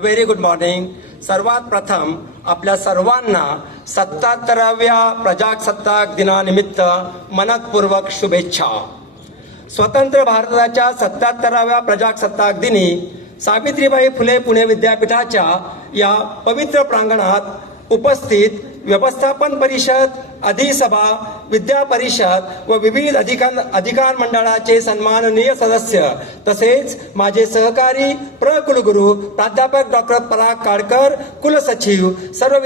Very good morning. सर्वात प्रथम आपल्या सर्वांना 77व्या प्रजासत्ताक दिनानिमित्त मनपूर्वक शुभेच्छा. स्वतंत्र भारताच्या 77व्या प्रजासत्ताक दिनी सावित्रीबाई फुले पुणे विद्यापीठाच्या या पवित्र प्रांगणात उपस्थित व्यवस्थापन परिषद, अधिसभा, विद्या परिषद व विविध अधिकार मंडळाचे सन्माननीय सदस्य तसेच माझे सहकारी कुलगुरू प्राध्यापक डॉक्टर पराग काळकर, कुलसचिव, सर्व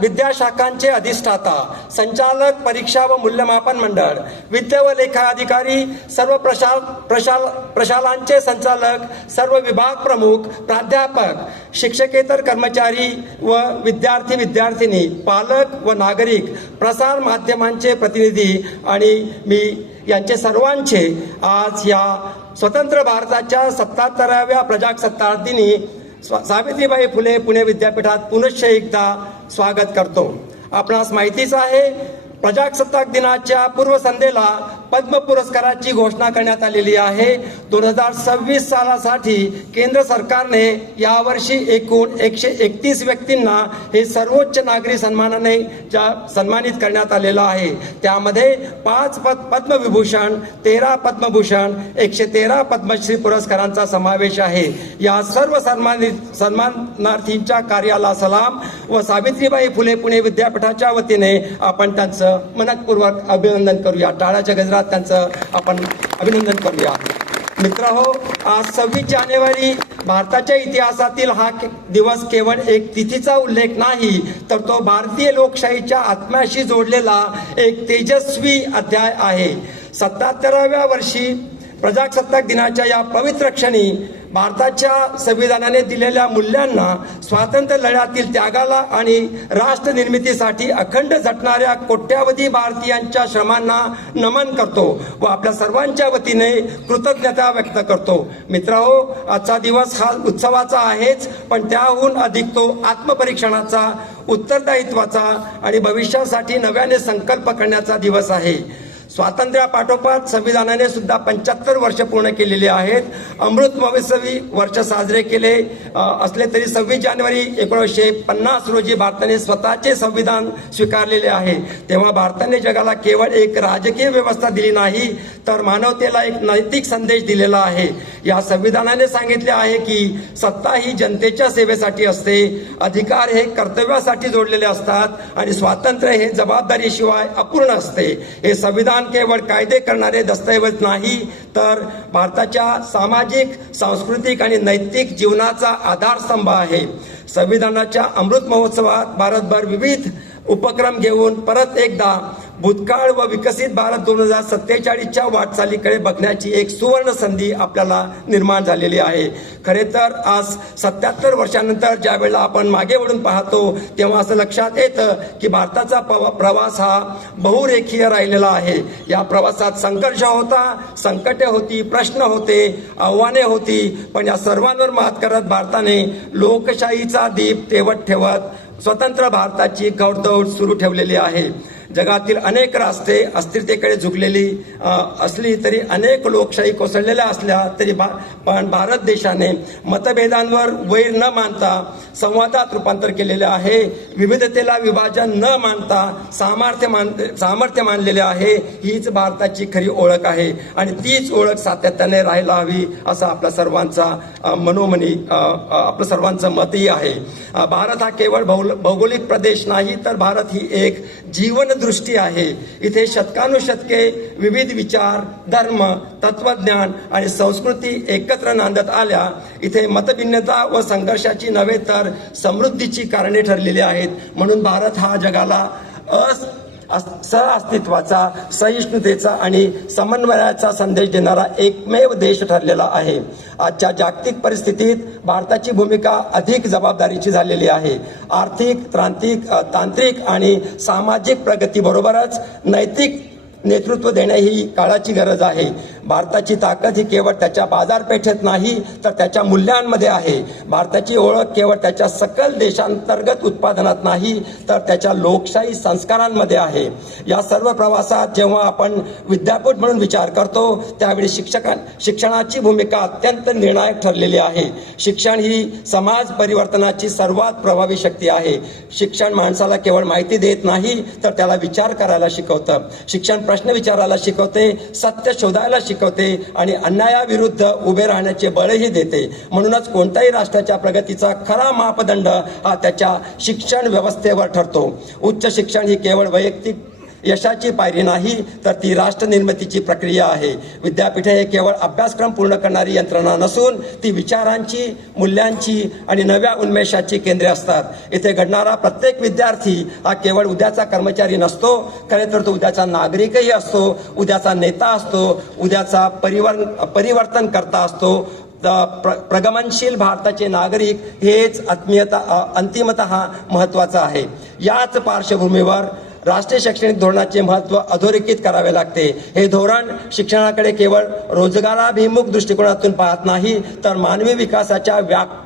विद्याशाखांचे अधिष्ठाता, संचालक परीक्षा व मूल्यमापन मंडळ, विद्या व लेखा अधिकारी, सर्व प्रशालांचे संचालक, सर्व विभाग प्रमुख, प्राध्यापक, शिक्षकेतर कर्मचारी व विद्यार्थिनी, पालक व नागरिक, प्रसार माध्यमांचे प्रतिनिधी आणि मी यांचे सर्वांचे आज या स्वतंत्र भारताच्या 77व्या प्रजासत्ताक दिनी सावित्रीबाई फुले पुणे विद्यापीठात पुनश्च एकदा स्वागत करतो. आपणास माहितीच आहे, प्रजासत्ताक दिनाच्या पूर्वसंध्येला पद्म पुरस्काराची घोषणा करण्यात आलेली आहे. 2026 सालासाठी केंद्र सरकारने यावर्षी एकूण 131 व्यक्तींना हे सर्वोच्च नागरी सन्मानाने सन्मानित करण्यात आलेलं आहे. त्यामध्ये 5 पद्मविभूषण, 13 पद्मभूषण, 113 पद्मश्री पुरस्कारांचा समावेश आहे. या सर्व सन्मानार्थींच्या कार्याला सलाम व सावित्रीबाई फुले पुणे विद्यापीठाच्या वतीने आपण त्यांचं मनपूर्वक अभिनंदन करूया. टाळ्याच्या गजरात त्यांचं आपण अभिनंदन करूया. मित्रहो, आज 26 जानेवारी भारताच्या इतिहासातील हा दिवस केवळ एक तिथीचा उल्लेख नाही, तर तो भारतीय लोकशाहीच्या आत्म्याशी जोडलेला एक तेजस्वी अध्याय आहे. 77व्या वर्षी प्रजासत्ताक दिनाच्या या पवित्र क्षणी भारताच्या संविधानाने दिलेल्या मूल्यांना, स्वातंत्र्य लढ्यातील त्यागाला आणि राष्ट्र निर्मितीसाठी अखंड झटणाऱ्या कोट्यावधी भारतीयांच्या श्रमांना नमन करतो व आपल्या सर्वांच्या वतीने कृतज्ञता व्यक्त करतो. मित्रहो, आजचा दिवस हा उत्सवाचा आहेच, पण त्याहून अधिक तो आत्मपरीक्षणाचा, उत्तरदायित्वाचा आणि भविष्यासाठी नव्याने संकल्प करण्याचा दिवस आहे. स्वातंत्र्यापाठोपाठ संविधानाने सुद्धा 75 वर्ष पूर्ण केलेली आहेत. अमृत महोत्सवी वर्ष साजरे केले असले तरी 26 जानेवारी 1950 रोजी भारताने स्वतःचे संविधान स्वीकारलेले आहे. तेव्हा भारताने जगाला केवळ एक राजकीय व्यवस्था दिली नाही, तर मानवतेला एक नैतिक संदेश दिलेला आहे. या संविधानाने सांगितले आहे की सत्ता ही जनतेच्या सेवेसाठी असते, अधिकार हे कर्तव्यासाठी जोडलेले असतात आणि स्वातंत्र्य हे जबाबदारीशिवाय अपूर्ण असते. हे संविधान केवळ कायदे करणारे दस्तऐवज नाही, तर भारताच्या सामाजिक, सांस्कृतिक आणि नैतिक जीवनाचा आधारस्तंभ आहे. संविधानाच्या अमृत महोत्सवात भारतभर विविध उपक्रम घेऊन परत एकदा भूतकाळ व विकसित भारत 2047च्या वाटचालीकडे बघण्याची एक सुवर्ण संधी आपल्याला निर्माण झालेली आहे. खरे तर आज 77 वर्षानंतर ज्या वेळेला आपण मागे वळून पाहतो, तेव्हा असं लक्षात येतं की भारताचा प्रवास हा बहुरेखीय राहिलेला आहे. या प्रवासात संघर्ष होता, संकटे होती, प्रश्न होते, आव्हाने होती, पण या सर्वांवर मात करत भारताने लोकशाहीचा दीप तेवत ठेवत स्वतंत्र भारताची घौडदौड सुरू ठेवलेली आहे. जगातील अनेक राष्ट्रे अस्थिरतेकडे झुकलेली असली तरी, अनेक लोकशाही कोसळलेल्या असल्या तरी पण भारत देशाने मतभेदांवर वैर न मानता संवादात रूपांतर केलेले आहे. विविधतेला विभाजन न मानता सामर्थ्य मानलेले आहे. हीच भारताची खरी ओळख आहे आणि तीच ओळख सातत्याने राहायला हवी असं आपल्या सर्वांचा मनोमनी आपलं सर्वांचं मतही आहे. भारत हा केवळ भौगोलिक प्रदेश नाही, तर भारत ही एक जीवन दृष्टी आहे. इथे शतकानुशतके विविध विचार, धर्म, तत्वज्ञान आणि संस्कृती एकत्र नांदत आल्या. इथे मतभिन्नता व संघर्षाची नव्हे तर समृद्धीची कारणे ठरलेली आहेत. म्हणून भारत हा जगाला सहअस्तित्वाचा, सहिष्णुतेचा आणि समन्वयाचा संदेश देणारा एकमेव देश ठरलेला आहे. आजच्या जागतिक परिस्थितीत भारताची भूमिका अधिक जबाबदारीची झालेली आहे. आर्थिक, तांत्रिक आणि सामाजिक प्रगतीबरोबरच नैतिक नेतृत्व देणे ही काळाची गरज आहे. भारताची ताकद ही केवळ त्याच्या बाजारपेठेत नाही तर त्याच्या मूल्यांमध्ये आहे. भारताची ओळख केवळ त्याच्या सकल देशांतर्गत उत्पादनात नाही तर त्याच्या लोकशाही संस्कारांमध्ये आहे. या सर्व प्रवासात जेव्हा आपण विद्यापीठ म्हणून विचार करतो त्यावेळी शिक्षणाची भूमिका अत्यंत निर्णायक ठरलेली आहे. शिक्षण ही समाज परिवर्तनाची सर्वात प्रभावी शक्ती आहे. शिक्षण माणसाला केवळ माहिती देत नाही तर त्याला विचार करायला शिकवतं. शिक्षण प्रश्न विचारायला शिकवते, सत्य शोधायला शिकवते आणि अन्यायाविरुद्ध उभे राहण्याचे बळही देते. म्हणूनच कोणत्याही राष्ट्राच्या प्रगतीचा खरा मापदंड हा त्याच्या शिक्षण व्यवस्थेवर ठरतो. उच्च शिक्षण ही केवळ वैयक्तिक यशाची पायरी नाही तर ती राष्ट्र निर्मितीची प्रक्रिया आहे. विद्यापीठे हे केवळ अभ्यासक्रम पूर्ण करणारी यंत्रणा नसून ती विचारांची, मूल्यांची आणि नव्या उन्मेषाची केंद्रे असतात. इथे घडणारा प्रत्येक विद्यार्थी हा केवळ उद्याचा कर्मचारी नसतो, खरे तर तो उद्याचा नागरिकही असतो, उद्याचा नेता असतो, उद्याचा परिवर्तन करता असतो. प्रगमनशील भारताचे नागरिक हेच अंतिमतः महत्वाचं आहे. याच पार्श्वभूमीवर राष्ट्रीय शैक्षणिक धोरणाचे महत्त्व अधोरेखित करावे लागते. हे धोरण शिक्षणाकडे केवळ रोजगाराभिमुख दृष्टिकोनातून पाहत नाही तर मानवी विकासाच्या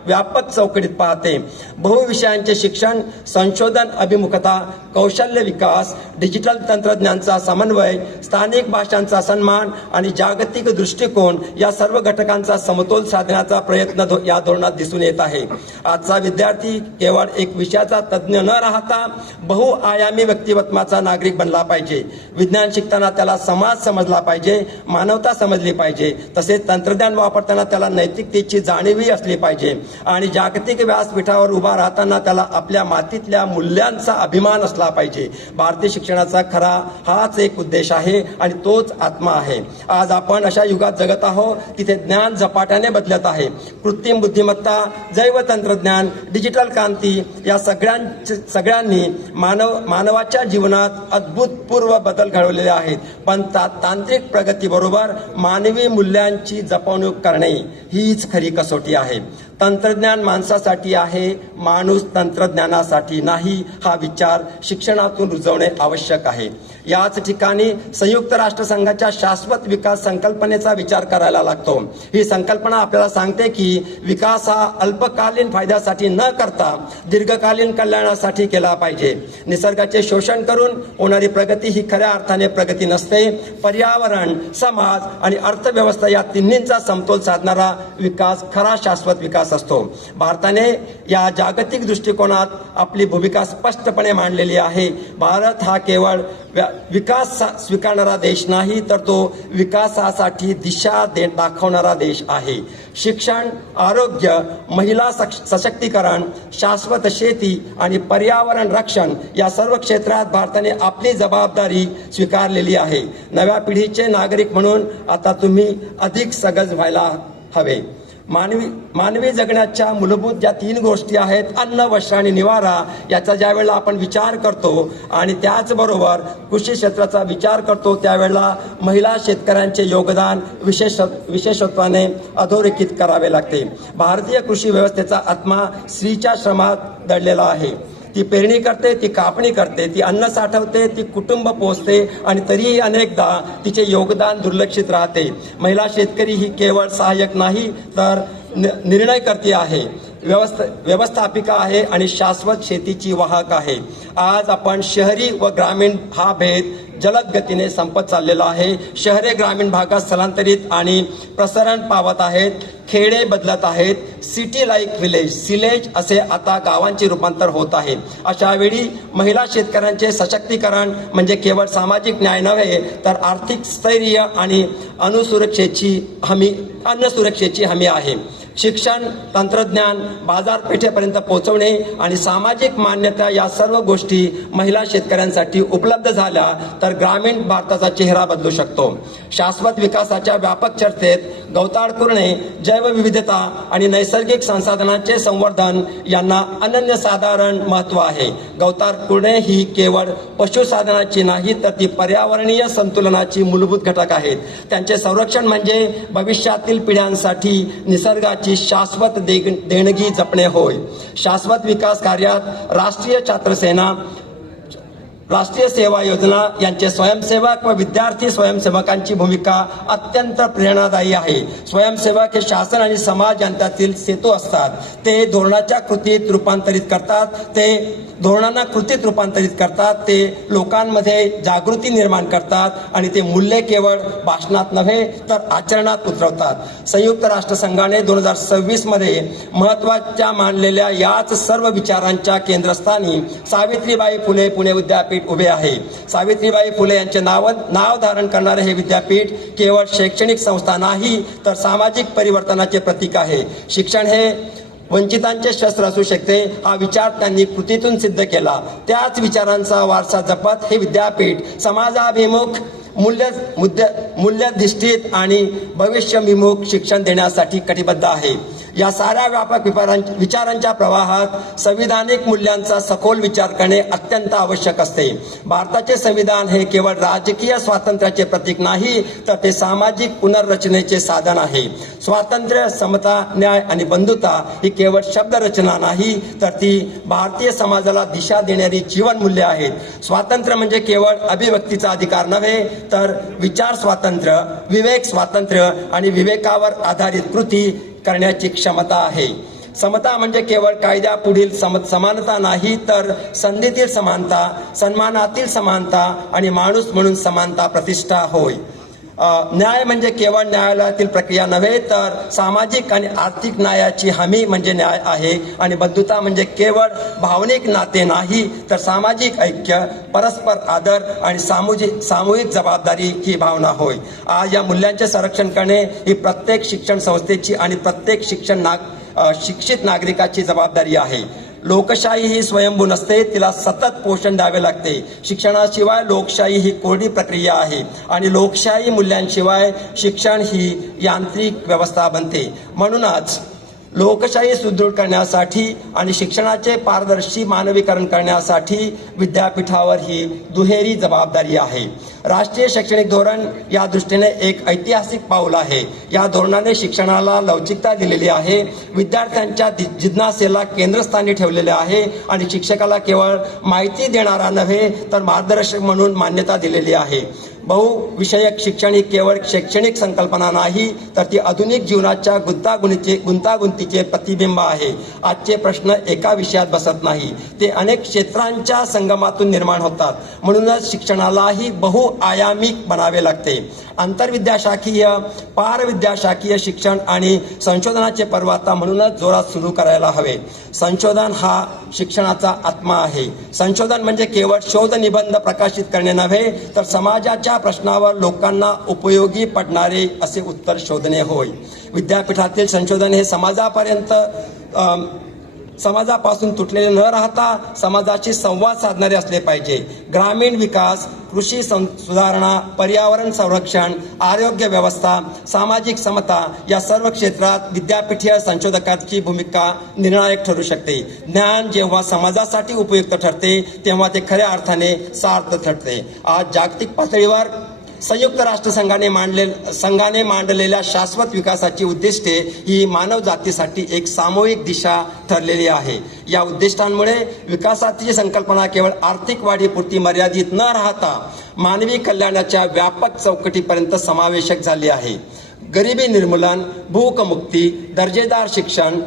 व्यापक चौकटीत पाहते. बहुविषयांचे शिक्षण, संशोधन अभिमुखता, कौशल्य विकास, डिजिटल तंत्रज्ञानाचा समन्वय, स्थानिक भाषांचा सन्मान आणि जागतिक दृष्टिकोन या सर्व घटकांचा समतोल साधण्याचा प्रयत्न या धोरणात दिसून येत आहे. आजचा विद्यार्थी केवळ एक विषयाचा तज्ज्ञ न राहता बहुआयामी व्यक्तिमत्वाचा नागरिक बनला पाहिजे. विज्ञान शिकताना त्याला समाज समजला पाहिजे, मानवता समजली पाहिजे. तसेच तंत्रज्ञान वापरताना त्याला नैतिकतेची जाणीवही असली पाहिजे आणि जागतिक व्यासपीठावर उभा राहताना त्याला आपल्या मातीतल्या मूल्यांचा अभिमान असला पाहिजे. भारतीय शिक्षणाचा खरा हाच एक उद्देश आहे आणि तोच आत्मा आहे. आज आपण अशा युगात जगत आहोत तिथे ज्ञान झपाट्याने बदलत आहे. कृत्रिम बुद्धिमत्ता, जैव तंत्रज्ञान, डिजिटल क्रांती या सगळ्यांनी मानवाच्या जीवनात अभूतपूर्व बदल घडवलेले आहेत. पण तांत्रिक प्रगतीबरोबर मानवी मूल्यांची जपवणूक करणे हीच खरी कसोटी आहे. तंत्रज्ञान माणसासाठी आहे, माणूस तंत्रज्ञानासाठी नाही हा विचार शिक्षणातून रुजवणे आवश्यक आहे. याच ठिकाणी संयुक्त राष्ट्रसंघाच्या शाश्वत विकास संकल्पनेचा विचार करायला लागतो. ही संकल्पना आपल्याला सांगते की विकास हा अल्पकालीन फायद्यासाठी न करता दीर्घकालीन कल्याणासाठी केला पाहिजे. निसर्गाचे शोषण करून होणारी प्रगती ही खऱ्या अर्थाने प्रगती नसते. पर्यावरण, समाज आणि अर्थव्यवस्था या तिन्हींचा समतोल साधणारा विकास खरा शाश्वत विकास असतो. भारताने या जागतिक दृष्टिकोनात आपली भूमिका स्पष्टपणे मांडलेली आहे. भारत हा केवळ विकास स्वीकारणारा देश नाही तर तो विकासासाठी दिशा दाखवणारा देश आहे. शिक्षण, आरोग्य, महिला सशक्तीकरण, शाश्वत शेती आणि पर्यावरण रक्षण या सर्व क्षेत्रात भारताने आपली जबाबदारी स्वीकारलेली आहे. नव्या पिढीचे नागरिक म्हणून आता तुम्ही अधिक सजग व्हायला हवे. मानवी जगण्याच्या मूलभूत ज्या 3 गोष्टी आहेत, अन्न, वस्त्र आणि निवारा, याचा ज्या वेळेला आपण विचार करतो आणि त्याचबरोबर कृषी क्षेत्राचा विचार करतो त्यावेळेला महिला शेतकऱ्यांचे योगदान विशेषत्वाने अधोरेखित करावे लागते. भारतीय कृषी व्यवस्थेचा आत्मा स्त्रीच्या श्रमात दडलेला आहे. ती पेरणी करते, ती कापणी करते, ती अन्न साठवते, ती कुटुंब पोसते आणि तरीही अनेकदा तिचे योगदान दुर्लक्षित राहते. महिला शेतकरी ही केवळ सहाय्यक नाही तर निर्णयकर्ती आहे, व्यवस्थापिका आहे आणि शाश्वत शेतीची वाहक आहे. आज आपण शहरी व ग्रामीण हा भेद जलद गतीने संपत चाललेला आहे. शहरे ग्रामीण भागात स्थलांतरित आणि प्रसारण पावत आहेत. खेडे बदलत आहेत. सिटी लाईक विलेज, सिलेज असे आता गावांचे रूपांतर होत आहे. अशा वेळी महिला शेतकऱ्यांचे सशक्तीकरण म्हणजे केवळ सामाजिक न्याय नव्हे तर आर्थिक स्थैर्य आणि अन्न सुरक्षेची हमी आहे. शिक्षण, तंत्रज्ञान, बाजारपेठेपर्यंत पोहोचवणे आणि सामाजिक मान्यता या सर्व गोष्टी महिला शेतकऱ्यांसाठी उपलब्ध झाल्या तर ग्रामीण भारताचा चेहरा बदलू शकतो. शाश्वत विकासाच्या व्यापक चर्चेत गवताळ कुरणे, जैवविविधता आणि नैसर्गिक संसाधनांचे संवर्धन यांना अनन्यसाधारण महत्त्व आहे. गवताळ कुरणे ही केवळ पशुसाधनाची नाही तर ती पर्यावरणीय संतुलनाची मूलभूत घटक आहेत. त्यांचे संरक्षण म्हणजे भविष्यातील पिढ्यांसाठी निसर्गाची शाश्वत देणगी जपणे होय. शाश्वत विकास कार्यात राष्ट्रीय छात्र सेना राष्ट्रीय सेवा योजना यांचे स्वयंसेवक व विद्यार्थी स्वयंसेवकांची भूमिका अत्यंत प्रेरणादायी आहे. स्वयंसेवक हे शासन आणि समाज यांच्यातील सेतू असतात. ते धोरणाच्या कृतीत रूपांतरित करतात, ते धोरणांना कृतीत रूपांतरित करतात, ते लोकांमध्ये जागृती निर्माण करतात आणि ते मूल्ये केवळ भाषणात नव्हे तर आचरणात उतरवतात. संयुक्त राष्ट्रसंघाने 2026 मध्ये महत्त्वाच्या मानलेल्या याच सर्व विचारांच्या केंद्रस्थानी सावित्रीबाई फुले पुणे विद्यापीठ उभे आहे. सावित्रीबाई फुले यांचे नाव धारण करणारे हे विद्यापीठ केवळ शैक्षणिक संस्था नाही तर सामाजिक परिवर्तनाचे प्रतीक आहे. शिक्षण हे वंचितांचे शस्त्र असू शकते हा विचार त्यांनी कृतीतून सिद्ध केला. त्याच विचारांचा वारसा जपत हे विद्यापीठ समाजाभिमुख मूल्याधिष्ठित आणि भविष्यभिमुख शिक्षण देण्यासाठी कटिबद्ध आहे. या साऱ्या व्यापक विचारांच्या प्रवाहात संविधानिक मूल्यांचा सखोल विचार करणे अत्यंत आवश्यक असते. भारताचे संविधान हे केवळ राजकीय स्वातंत्र्याचे प्रतीक नाही तर ते सामाजिक पुनर्रचनेचे साधन आहे. स्वातंत्र्य, समता, न्याय आणि बंधुता ही केवळ शब्दरचना नाही तर ती भारतीय समाजाला दिशा देणारी जीवनमूल्ये आहेत. स्वातंत्र्य म्हणजे केवळ अभिव्यक्तीचा अधिकार नव्हे तर विचार स्वातंत्र्य, विवेक स्वातंत्र्य आणि विवेकावर आधारित कृती करण्याची क्षमता आहे. समता म्हणजे केवळ कायद्यापुढील समानता नाही तर संधीतील समानता, सन्मानातील समानता आणि माणूस म्हणून समानता प्रतिष्ठा होय. न्याय म्हणजे केवळ न्यायालयातील प्रक्रिया नव्हे तर सामाजिक आणि आर्थिक न्यायाची हमी म्हणजे न्याय आहे. आणि बंधुता म्हणजे केवळ भावनिक नाते नाही तर सामाजिक ऐक्य, परस्पर आदर आणि सामूहिक जबाबदारी ही भावना होय. आज या मूल्यांचे संरक्षण करणे ही प्रत्येक शिक्षण संस्थेची आणि प्रत्येक शिक्षित नागरिकाची जबाबदारी आहे. लोकशाही ही स्वयंभू नसते, तिला सतत पोषण द्यावे लागते. शिक्षणाशिवाय लोकशाही ही कोरडी प्रक्रिया आहे आणि लोकशाही मूल्यांशिवाय शिक्षण ही यांत्रिक व्यवस्था बनते. म्हणूनच लोकशाही सुदृढ करण्यासाठी आणि शिक्षणाचे पारदर्शी मानवीकरण करण्यासाठी विद्यापीठावर ही दुहेरी जबाबदारी आहे. राष्ट्रीय शैक्षणिक धोरण या दृष्टीने एक ऐतिहासिक पाऊल आहे. या धोरणाने शिक्षणाला लवचिकता दिलेली आहे, विद्यार्थ्यांच्या जिज्ञासेला केंद्रस्थानी ठेवलेले आहे आणि शिक्षकाला केवळ माहिती देणारा नव्हे तर मार्गदर्शक म्हणून मान्यता दिलेली आहे. बहुविषयक शिक्षण ही केवळ शैक्षणिक संकल्पना नाही तर ती आधुनिक जीवनाच्या गुंतागुंतीचे प्रतिबिंब आहे. आजचे प्रश्न एका विषयात बसत नाही, ते अनेक क्षेत्रांच्या संगमातून निर्माण होतात. म्हणूनच शिक्षणालाही बहुआयामिक बनावे लागते. आंतरविद्याशाखीय, पारविद्याशाखीय शिक्षण आणि संशोधनाचे पर्व आता म्हणूनच जोरात सुरू करायला हवे. संशोधन हा शिक्षणाचा आत्मा आहे. संशोधन म्हणजे केवळ शोध निबंध प्रकाशित करणे नव्हे तर समाजाच्या प्रश्नावर लोकांना उपयोगी पडणारे असे उत्तर शोधणे होय. विद्यापीठातील संशोधन हे समाजापासून तुटलेले न राहता समाजाशी संवाद साधणारे असले पाहिजे. ग्रामीण विकास, कृषी सुधारणा, पर्यावरण संरक्षण, आरोग्य व्यवस्था, सामाजिक समता या सर्व क्षेत्रात विद्यापीठीय संशोधकांची भूमिका निर्णायक ठरू शकते. ज्ञान जेव्हा समाजासाठी उपयुक्त ठरते तेव्हा ते खऱ्या अर्थाने सार्थ ठरते. आज जागतिक पातळीवर संयुक्त राष्ट्रसंघाने मांडलेल्या शाश्वत विकासाची उद्दिष्टे ही मानव जातीसाठी एक सामूहिक दिशा ठरलेली आहे. या उद्दिष्टांमुळे विकासाची संकल्पना केवळ आर्थिक वाढीपुरती मर्यादित न राहता मानवी कल्याणाच्या व्यापक चौकटीपर्यंत समावेशक झाली आहे. गरिबी निर्मूलन, भूकमुक्ती, दर्जेदार शिक्षण,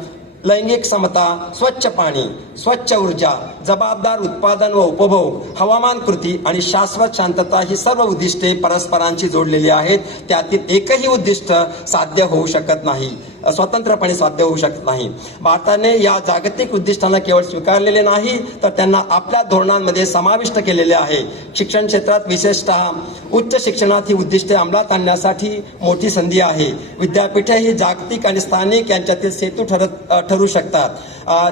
लैंगिक समता, स्वच्छ पाणी, स्वच्छ ऊर्जा, जबाबदार उत्पादन व उपभोग, हवामान कृती आणि शाश्वत शांतता ही सर्व उद्दिष्टे परस्परांशी जोडलेली आहेत. त्यातील एकही उद्दिष्ट स्वतंत्रपणे साध्य होऊ शकत नाही. भारताने या जागतिक उद्दिष्टांना केवळ स्वीकारलेले नाही तर त्यांना आपल्या धोरणांमध्ये समाविष्ट केलेले आहे. शिक्षण क्षेत्रात विशेषतः उच्च शिक्षणात ही उद्दिष्टे अंमलात आणण्यासाठी मोठी संधी आहे. विद्यापीठे ही जागतिक आणि स्थानिक यांच्यातील सेतू ठरू शकतात.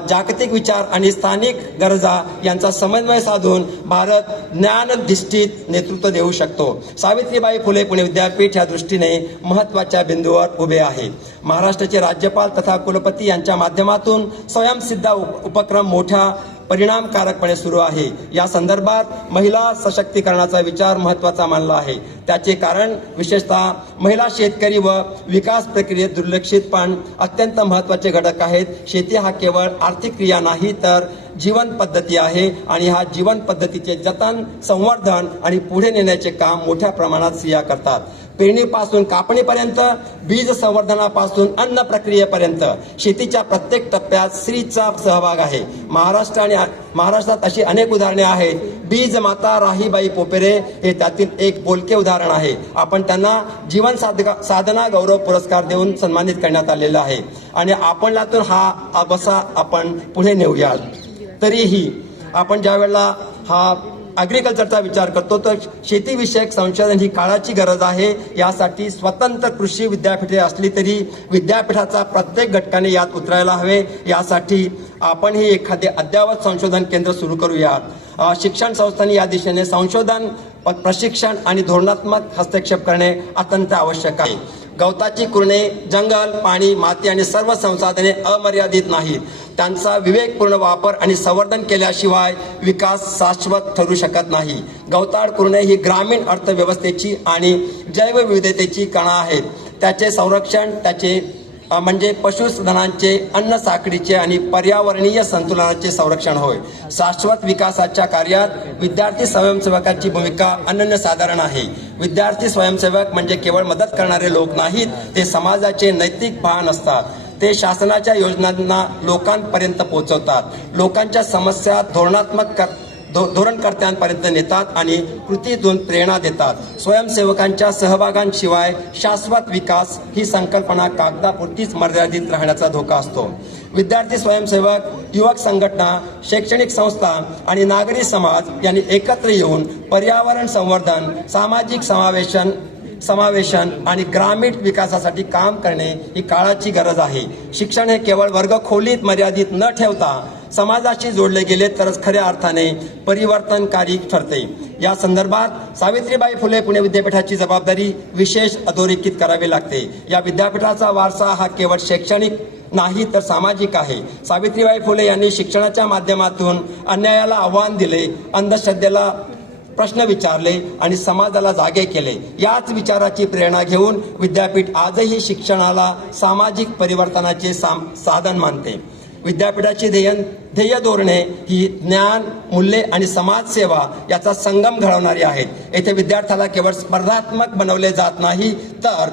जागतिक विचार आणि स्थानिक गरजा यांचा समन्वय साधून भारत ज्ञानधिष्ठित नेतृत्व देऊ शकतो. सावित्रीबाई फुले पुणे विद्यापीठ या दृष्टीने महत्त्वाच्या बिंदूवर उभे आहे. महाराष्ट्राचे राज्यपाल तथा कुलपती यांच्या माध्यमातून स्वयंसिद्ध उपक्रम मोठ्या परिणामकारकपणे सुरू आहे. या संदर्भात महिला सशक्तीकरणाचा विचार महत्त्वाचा मानला आहे. त्याचे कारण विशेषतः महिला शेतकरी व विकास प्रक्रियेत दुर्लक्षित पण अत्यंत महत्त्वाचे घटक आहेत. शेती हा केवळ आर्थिक क्रिया नाही तर जीवन पद्धती आहे आणि हा जीवन पद्धतीचे जतन, संवर्धन आणि पुढे नेण्याचे काम मोठ्या प्रमाणात स्त्रिया करतात. पेरणीपासून कापणीपर्यंत, बीज संवर्धनापासून अन्न प्रक्रियेपर्यंत शेतीच्या प्रत्येक टप्प्यात स्त्रीचा सहभाग आहे. महाराष्ट्रात अशी अनेक उदाहरणे आहेत. बीज माता राहीबाई पोपेरे हे त्यातील एक बोलके उदाहरण आहे. आपण त्यांना जीवन साधना गौरव पुरस्कार देऊन सन्मानित करण्यात आलेला आहे आणि आपणातून हा आबसा आपण पुढे नेऊयात. तरीही आपण ज्या वेळेला हा ॲग्रिकल्चरचा विचार करतो तर शेतीविषयक संशोधन ही काळाची गरज आहे. यासाठी स्वतंत्र कृषी विद्यापीठे असली तरी विद्यापीठाचा प्रत्येक घटकाने यात उतरायला हवे. यासाठी आपणही एखादे अद्ययावत संशोधन केंद्र सुरू करूयात. शिक्षण संस्थांनी या दिशेने संशोधन, प्रशिक्षण आणि धोरणात्मक हस्तक्षेप करणे अत्यंत आवश्यक आहे. गवताची कुरणे, जंगल, पाणी, माती आणि सर्व संसाधने अमर्यादित नाहीत. त्यांचा विवेकपूर्ण वापर आणि संवर्धन केल्याशिवाय विकास शाश्वत ठरू शकत नाही. गवताळ कुरणे ही ग्रामीण अर्थव्यवस्थेची आणि जैवविविधतेची कणा आहेत. त्याचे संरक्षण म्हणजे पशुधनांचे, अन्न साखळीचे आणि पर्यावरणीय संतुलनाचे संरक्षण होय. शाश्वत विकासाच्या कार्यात विद्यार्थी स्वयंसेवकाची भूमिका अनन्यसाधारण आहे. विद्यार्थी स्वयंसेवक म्हणजे केवळ मदत करणारे लोक नाहीत, ते समाजाचे नैतिक भान असतात. ते शासनाच्या योजनांना लोकांपर्यंत पोहोचवतात, लोकांच्या समस्या धोरणकर्त्यांपर्यंत नेतात आणि कृतीतून प्रेरणा देतात. स्वयंसेवकांच्या सहभागांशिवाय शाश्वत विकास ही संकल्पना कागदापुरतीच मर्यादित राहण्याचा धोका असतो. विद्यार्थी स्वयंसेवक, युवक संघटना, शैक्षणिक संस्था आणि नागरी समाज यांनी एकत्र येऊन पर्यावरण संवर्धन, सामाजिक समावेशन आणि ग्रामीण विकासासाठी काम करणे ही काळाची गरज आहे. शिक्षण हे केवळ वर्गखोलीत मर्यादित न ठेवता समाजाशी जोडले गेले तरच खऱ्या अर्थाने परिवर्तनकारी ठरते. या संदर्भात सावित्रीबाई फुले पुणे विद्यापीठाची जबाबदारी विशेष अधोरेखित करावी लागते. या विद्यापीठाचा वारसा हा केवळ शैक्षणिक नाही तर सामाजिक आहे. सावित्रीबाई फुले यांनी शिक्षणाच्या माध्यमातून अन्यायाला आव्हान दिले, अंधश्रद्धेला प्रश्न विचारले आणि समाजाला जागे केले. याच विचाराची प्रेरणा घेऊन विद्यापीठ आजही शिक्षणाला सामाजिक परिवर्तनाचे साधन मानते. विद्यापीठाची ध्येय धोरणे ही ज्ञान, मूल्ये आणि समाजसेवा याचा संगम घडवणारी आहेत. येथे विद्यार्थ्याला केवळ स्पर्धात्मक बनवले जात नाही तर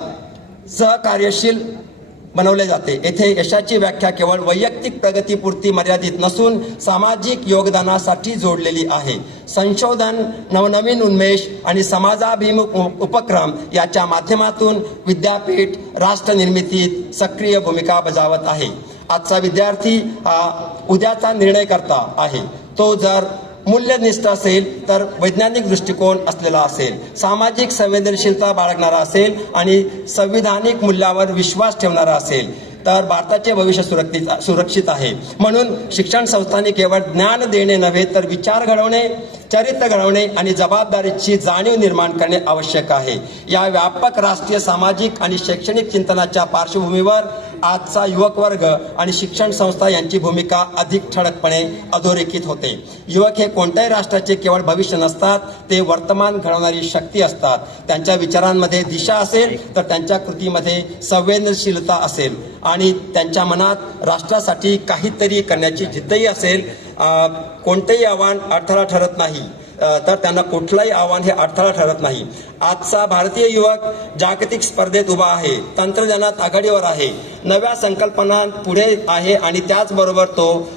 सहकार्यशील बनवले जाते. येथे यशाची व्याख्या केवळ वैयक्तिक प्रगतीपुरती मर्यादित नसून सामाजिक योगदानासाठी जोडलेली आहे. संशोधन, नवनवीन उन्मेष आणि समाजाभिमुख उपक्रम याच्या माध्यमातून विद्यापीठ राष्ट्र निर्मितीत सक्रिय भूमिका बजावत आहे. आजचा विद्यार्थी हा उद्याचा निर्णयकर्ता आहे. तो जर मूल्यनिष्ठ असेल तर वैज्ञानिक दृष्टिकोन असलेला असेल, सामाजिक संवेदनशीलता बाळगणारा असेल आणि संविधानिक मूल्यावर विश्वास ठेवणारा असेल तर भारताचे भविष्य सुरक्षित आहे. म्हणून शिक्षण संस्थांनी केवळ ज्ञान देणे नव्हे तर विचार घडवणे, चरित्र घडवणे आणि जबाबदारीची जाणीव निर्माण करणे आवश्यक आहे. या व्यापक राष्ट्रीय, सामाजिक आणि शैक्षणिक चिंतनाच्या पार्श्वभूमीवर आजचा युवक वर्ग आणि शिक्षण संस्था यांची भूमिका अधिक ठळकपणे अधोरेखित होते. युवक हे कोणत्याही राष्ट्राचे केवळ भविष्य नसतात, ते वर्तमान घडवणारी शक्ती असतात. त्यांच्या विचारांमध्ये दिशा असेल तर त्यांच्या कृतीमध्ये संवेदनशीलता असेल आणि त्यांच्या मनात राष्ट्रासाठी काहीतरी करण्याची जिद्दही असेल. कोणतेही आव्हान अडथळा ठरत नाही तर त्यांना कुठलाही आव्हान हे अडथळा ठरत नाही. आजचा भारतीय युवक जागतिक स्पर्धेत उभा आहे, तंत्रज्ञानात आघाडीवर आहे, नव्या संकल्पना पुढे आहे आणि त्याचबरोबर तो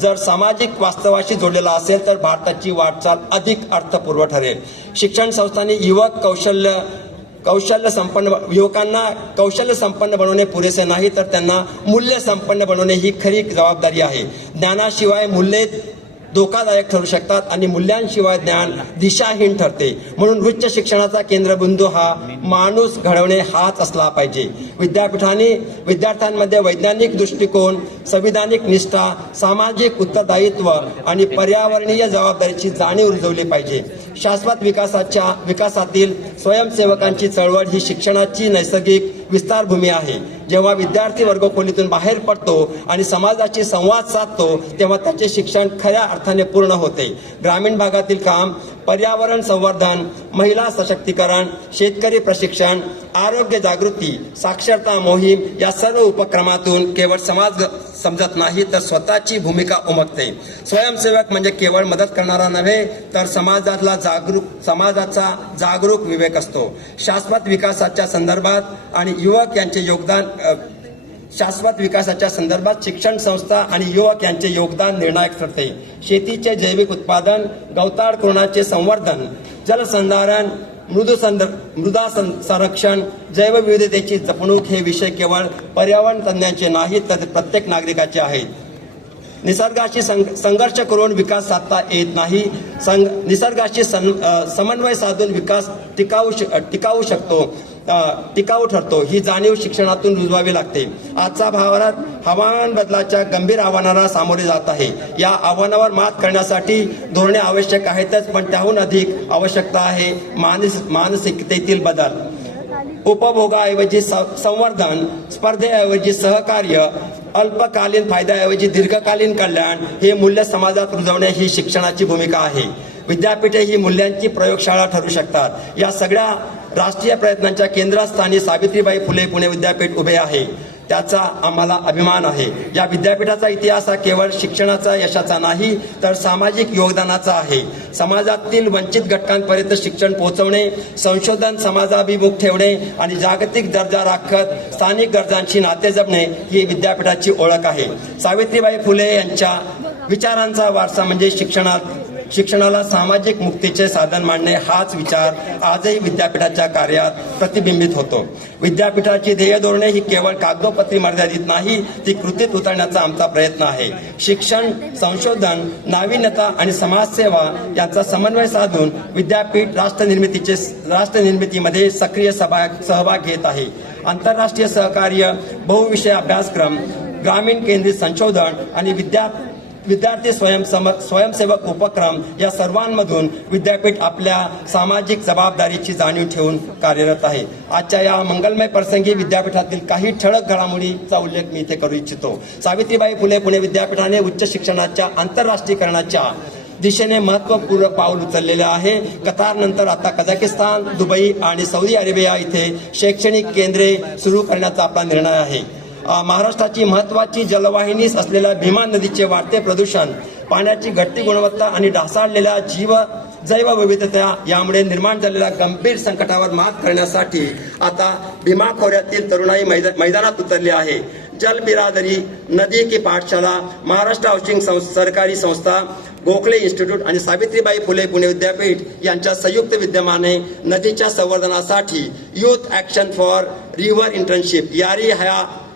जर सामाजिक वास्तवाशी जोडलेला असेल तर भारताची वाटचाल अधिक अर्थपूर्ण ठरेल. शिक्षण संस्थांनी युवकांना कौशल्य संपन्न बनवणे पुरेसे नाही तर त्यांना मूल्य संपन्न बनवणे ही खरी जबाबदारी आहे. ज्ञानाशिवाय मूल्ये धोकादायक ठरू शकतात आणि मूल्यांशिवाय ज्ञान दिशाहीन ठरते. म्हणून उच्च शिक्षणाचा केंद्रबिंदू हा माणूस घडवणे हाच असला पाहिजे. विद्यार्थ्यांमध्ये वैज्ञानिक दृष्टिकोन, संविधानिक निष्ठा, सामाजिक उत्तरदायित्व आणि पर्यावरणीय जबाबदारीची जाणीव रुजवली पाहिजे. शाश्वत विकासातील स्वयंसेवकांची चळवळ ही शिक्षणाची नैसर्गिक विस्तार भूमी आहे. जेव्हा विद्यार्थी वर्गखोलीतून बाहेर पडतो आणि समाजाशी संवाद साधतो तेव्हा त्याचे शिक्षण खऱ्या अर्थाने पूर्ण होते. ग्रामीण भागातील काम, पर्यावरण संवर्धन, महिला सशक्तीकरण, शेतकरी प्रशिक्षण, आरोग्य जागृती, साक्षरता मोहीम या सर्व उपक्रमातून केवळ समाज समजत नाही तर स्वतःची भूमिका उमगते. स्वयंसेवक म्हणजे केवळ मदत करणारा नव्हे तर समाजाचा जागरूक विवेक असतो. शाश्वत विकासाच्या संदर्भात आणि युवक यांचे योगदान शाश्वत विकासाच्या संदर्भात शिक्षण संस्था आणि युवक यांचे योगदान निर्णायक ठरते. शेतीचे जैविक उत्पादन, गवताळ कुरणाचे संवर्धन, जलसंधारण, मृदा संरक्षण, जैवविविधतेची जपणूक हे विषय केवळ पर्यावरण तज्ञांचे नाहीत तर प्रत्येक नागरिकाचे आहेत. निसर्गाशी संघर्ष करून विकास साधता येत नाही. निसर्गाशी समन्वय साधून विकास टिकाऊ ठरतो. ही जाणीव शिक्षणातून रुजवावी लागते. आजचा भारत हवामान बदलाच्या गंभीर आव्हानाला सामोरे जात आहे. या आव्हानावर मात करण्यासाठी धोरणे आवश्यक आहेतच, पण त्याहून अधिक आवश्यकता आहे मानसिकतेतील बदल. उपभोगाऐवजी संवर्धन, स्पर्धेऐवजी सहकार्य, अल्पकालीन फायद्याऐवजी दीर्घकालीन कल्याण हे मूल्य समाजात रुजवणे ही शिक्षणाची भूमिका आहे. विद्यापीठे ही मूल्यांची प्रयोगशाळा ठरू शकतात. या सगळ्या राष्ट्रीय प्रयत्नांच्या केंद्रस्थानी सावित्रीबाई फुले पुणे विद्यापीठ उभे आहे. त्याचा आम्हाला अभिमान आहे. या विद्यापीठाचा इतिहास हा केवळ शिक्षणाचा यशाचा नाही तर सामाजिक योगदानाचा आहे. समाजातील वंचित घटकांपर्यंत शिक्षण पोहोचवणे, संशोधन समाजाभिमुख ठेवणे आणि जागतिक दर्जा राखत स्थानिक गरजांशी नाते जपणे ही विद्यापीठाची ओळख आहे. सावित्रीबाई फुले यांच्या विचारांचा वारसा म्हणजे शिक्षणाला सामाजिक मुक्तीचे साधन मानणे हाच विचार आजही विद्यापीठाच्या कार्यात प्रतिबिंबित होतो. विद्यापीठाची ध्येय धोरणे ही केवळ कागदोपत्री मर्यादित नाही, ती कृतीत उतरण्याचा आमचा प्रयत्न आहे. शिक्षण, संशोधन, नाविन्यता आणि समाजसेवा यांचा समन्वय साधून विद्यापीठ राष्ट्रनिर्मितीमध्ये सक्रिय सहभाग घेत आहे. आंतरराष्ट्रीय सहकार्य, बहुविषय अभ्यासक्रम, ग्रामीण केंद्रित संशोधन आणि विद्यार्थी स्वयंसेवक उपक्रम या सर्वांमधून विद्यापीठ आपल्या सामाजिक जबाबदारीची जाणीव ठेवून कार्यरत आहे. आजच्या या मंगलमय प्रसंगी विद्यापीठातील काही ठळक घडामोडीचा उल्लेख मी इथे करू इच्छितो. सावित्रीबाई फुले पुणे विद्यापीठाने उच्च शिक्षणाच्या आंतरराष्ट्रीयकरणाच्या दिशेने महत्वपूर्ण पाऊल उचललेले आहे. कतारनंतर आता कझाकिस्तान, दुबई आणि सौदी अरेबिया इथे शैक्षणिक केंद्रे सुरू करण्याचा आपला निर्णय आहे. महाराष्ट्राची महत्वाची जलवाहिनीच असलेल्या भीमा नदीचे वाढते प्रदूषण, पाण्याची घटती गुणवत्ता आणि ढासाळलेल्या जैवविविधता यामुळे निर्माण झालेल्या गंभीर संकटावर मात करण्यासाठी आता भीमा खोऱ्यातील तरुणाई मैदानात उतरली आहे. जल बिरादरी, नदी की पाठशाला, महाराष्ट्र हाऊसिंग सरकारी संस्था, गोखले इन्स्टिट्यूट आणि सावित्रीबाई फुले पुणे विद्यापीठ यांच्या संयुक्त विद्यमाने नदीच्या संवर्धनासाठी youth action for river internship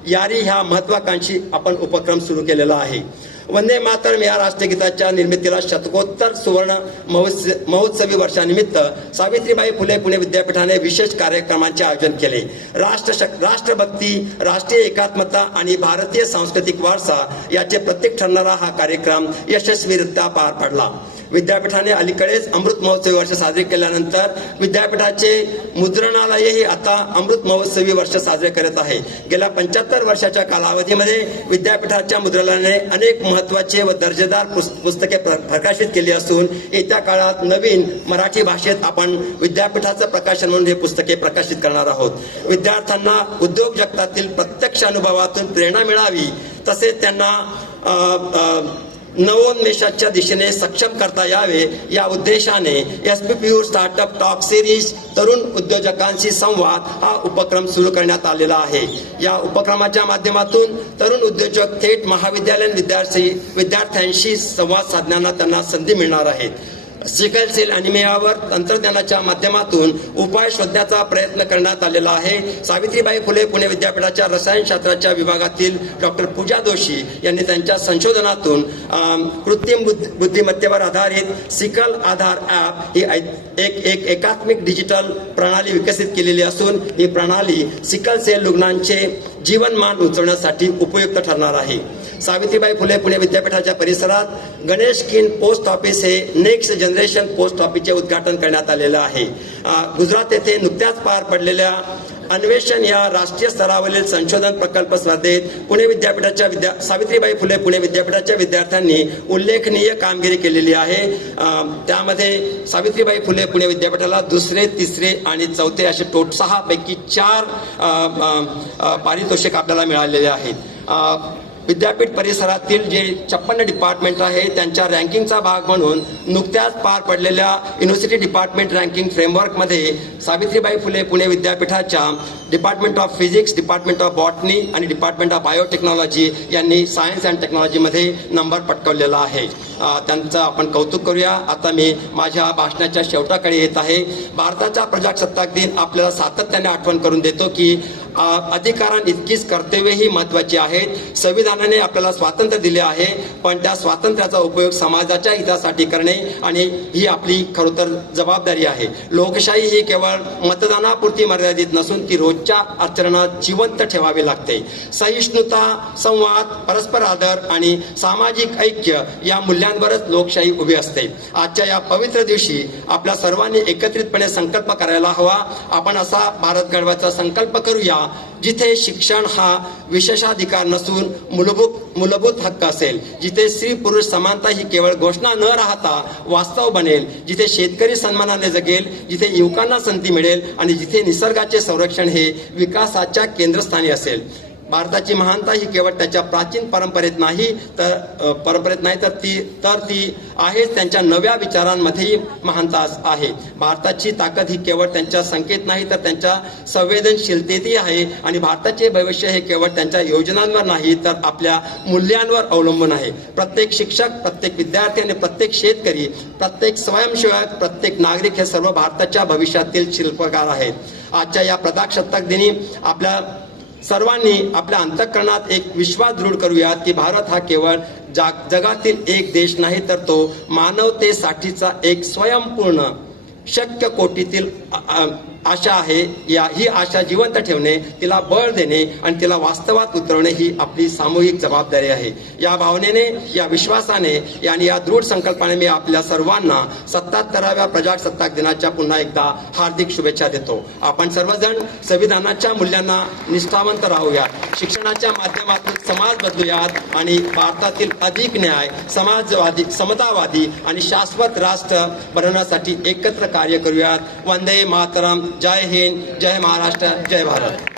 यारी ह्या महत्वाकांक्षी आपण उपक्रम सुरू केलेला आहे. वंदे मातरम या राष्ट्रगीताच्या निर्मितीला शतकोत्तर सुवर्ण महोत्सवी वर्षानिमित्त सावित्रीबाई फुले पुणे विद्यापीठाने विशेष कार्यक्रमांचे आयोजन केले. राष्ट्रभक्ती, राष्ट्रीय एकात्मता आणि भारतीय सांस्कृतिक वारसा याचे प्रतीक ठरणारा हा कार्यक्रम यशस्वीरित्या पार पडला. विद्यापीठाने अलीकडेच अमृत महोत्सवी वर्ष साजरे केल्यानंतर विद्यापीठाचे मुद्रणालयही आता अमृत महोत्सवी वर्ष साजरे करत आहे. गेल्या 75 वर्षाच्या कालावधीमध्ये विद्यापीठाच्या मुद्रणालयाने अनेक महत्वाचे व दर्जेदार पुस्तके प्रकाशित केली असून येत्या काळात नवीन मराठी भाषेत आपण विद्यापीठाचं प्रकाशन म्हणून हे पुस्तके प्रकाशित करणार आहोत. विद्यार्थ्यांना उद्योग जगतातील प्रत्यक्ष अनुभवातून प्रेरणा मिळावी, तसेच त्यांना नवोन्मेषाच्या दिशेने सक्षम करता यावे या उद्देशाने एसपीपीयू स्टार्टअप टॉक सिरीज तरुण उद्योजकांशी संवाद हा उपक्रम सुरू करण्यात आलेला आहे. या उपक्रमाच्या माध्यमातून तरुण उद्योजक थेट महाविद्यालयीन विद्यार्थ्यांशी संवाद साधण्याला त्यांना संधी मिळणार आहे. सिकल सेल अॅनिमियावर तंत्रज्ञानाच्या माध्यमातून उपाय शोधण्याचा प्रयत्न करण्यात आलेला आहे. सावित्रीबाई फुले पुणे विद्यापीठाच्या रसायनशास्त्राच्या विभागातील डॉक्टर पूजा जोशी यांनी त्यांच्या संशोधनातून कृत्रिम बुद्धिमत्तेवर आधारित सिकल आधार ॲप ही एक एकात्मिक डिजिटल प्रणाली विकसित केलेली असून ही प्रणाली सिकल सेल रुग्णांचे जीवनमान उंचवण्यासाठी उपयुक्त ठरणार आहे. सावित्रीबाई फुले पुणे विद्यापीठाच्या परिसरात गणेश किन पोस्ट ऑफिस हे नेक्स्ट जनरेशन पोस्ट ऑफिसचे उद्घाटन करण्यात आलेलं आहे. गुजरात येथे नुकत्याच पार पडलेल्या अन्वेषण या राष्ट्रीय स्तरावरील संशोधन प्रकल्प स्पर्धेत पुणे विद्यापीठाच्या सावित्रीबाई फुले पुणे विद्यापीठाच्या विद्यार्थ्यांनी उल्लेखनीय कामगिरी केलेली आहे. त्यामध्ये सावित्रीबाई फुले पुणे विद्यापीठाला दुसरे, तिसरे आणि चौथे असे 6 पैकी 4 पारितोषिक आपल्याला मिळालेले आहेत. विद्यापीठ परिसरातील जे 56 डिपार्टमेंट आहे त्यांच्या रँकिंगचा भाग म्हणून नुकत्याच पार पडलेल्या युनिव्हर्सिटी डिपार्टमेंट रँकिंग फ्रेमवर्कमध्ये सावित्रीबाई फुले पुणे विद्यापीठाच्या department of physics, department of botany आणि डिपार्टमेंट ऑफ बायोटेक्नॉलॉजी यांनी सायन्स अँड टेक्नॉलॉजीमध्ये नंबर पटकावलेला आहे. त्यांचं आपण कौतुक करूया. आता मी माझ्या भाषणाच्या शेवटाकडे येत आहे. भारताचा प्रजासत्ताक दिन आपल्याला सातत्याने आठवण करून देतो की अधिकारांइतकीच कर्तव्यही महत्वाची आहेत. संविधानाने आपल्याला स्वातंत्र्य दिले आहे, पण त्या स्वातंत्र्याचा उपयोग समाजाच्या हितासाठी करणे आणि ही आपली खरोतर जबाबदारी आहे. लोकशाही ही केवळ मतदानापुरती मर्यादित नसून ती रोजच्या आचरणात जिवंत ठेवावी लागते. सहिष्णुता, संवाद, परस्पर आदर आणि सामाजिक ऐक्य या मूल्यांवरच लोकशाही उभी असते. आजच्या या पवित्र दिवशी आपल्या सर्वांनी एकत्रितपणे संकल्प करायला हवा. आपण असा भारत घडवायचा संकल्प करूया जिथे शिक्षण हा विशेषाधिकार नसून मूलभूत हक्क असेल, जिथे स्त्री पुरुष समानता ही केवळ घोषणा न राहता वास्तव बनेल, जिथे शेतकरी सन्मानाने जगेल, जिथे युवकांना संधी मिळेल आणि जिथे निसर्गाचे संरक्षण हे विकासाच्या केंद्रस्थानी असेल. भारताची महानता ही केवळ त्याच्या प्राचीन परंपरेत नाही तर ती आहे त्यांच्या नव्या विचारांमध्येही महानता आहे. भारताची ताकद ही केवळ त्यांच्या संकेत नाही तर त्यांच्या संवेदनशीलतेतही आहे आणि भारताचे भविष्य हे केवळ त्यांच्या योजनांवर नाही तर आपल्या मूल्यांवर अवलंबून आहे. प्रत्येक शिक्षक, प्रत्येक विद्यार्थी आणि प्रत्येक शेतकरी, प्रत्येक स्वयंसेवक, प्रत्येक नागरिक हे सर्व भारताच्या भविष्यातील शिल्पकार आहेत. आजच्या या प्रजासत्ताक दिनी आपल्या सर्वांनी आपल्या अंतःकरणात एक विश्वास दृढ करूयात की भारत हा केवळ जगातील एक देश नाही तर तो मानवतेसाठीचा एक स्वयंपूर्ण शक्य कोटीतील आशा आहे. ही आशा जिवंत ठेवणे, तिला बळ देणे आणि तिला वास्तवात उतरवणे ही आपली सामूहिक जबाबदारी आहे. या भावनेने, या विश्वासाने आणि या दृढ संकल्पाने मी आपल्या सर्वांना 77व्या प्रजासत्ताक दिनाच्या पुन्हा एकदा हार्दिक शुभेच्छा देतो. आपण सर्वजण संविधानाच्या मूल्यांना निष्ठावंत राहूया, शिक्षणाच्या माध्यमातून समाज बदलूयात आणि भारतातील अधिक न्याय, समाजवादी, समतावादी आणि शाश्वत राष्ट्र बनवण्यासाठी एकत्र कार्य करूयात. वंदे मातरम. जय हिंद, जय महाराष्ट्र, जय भारत.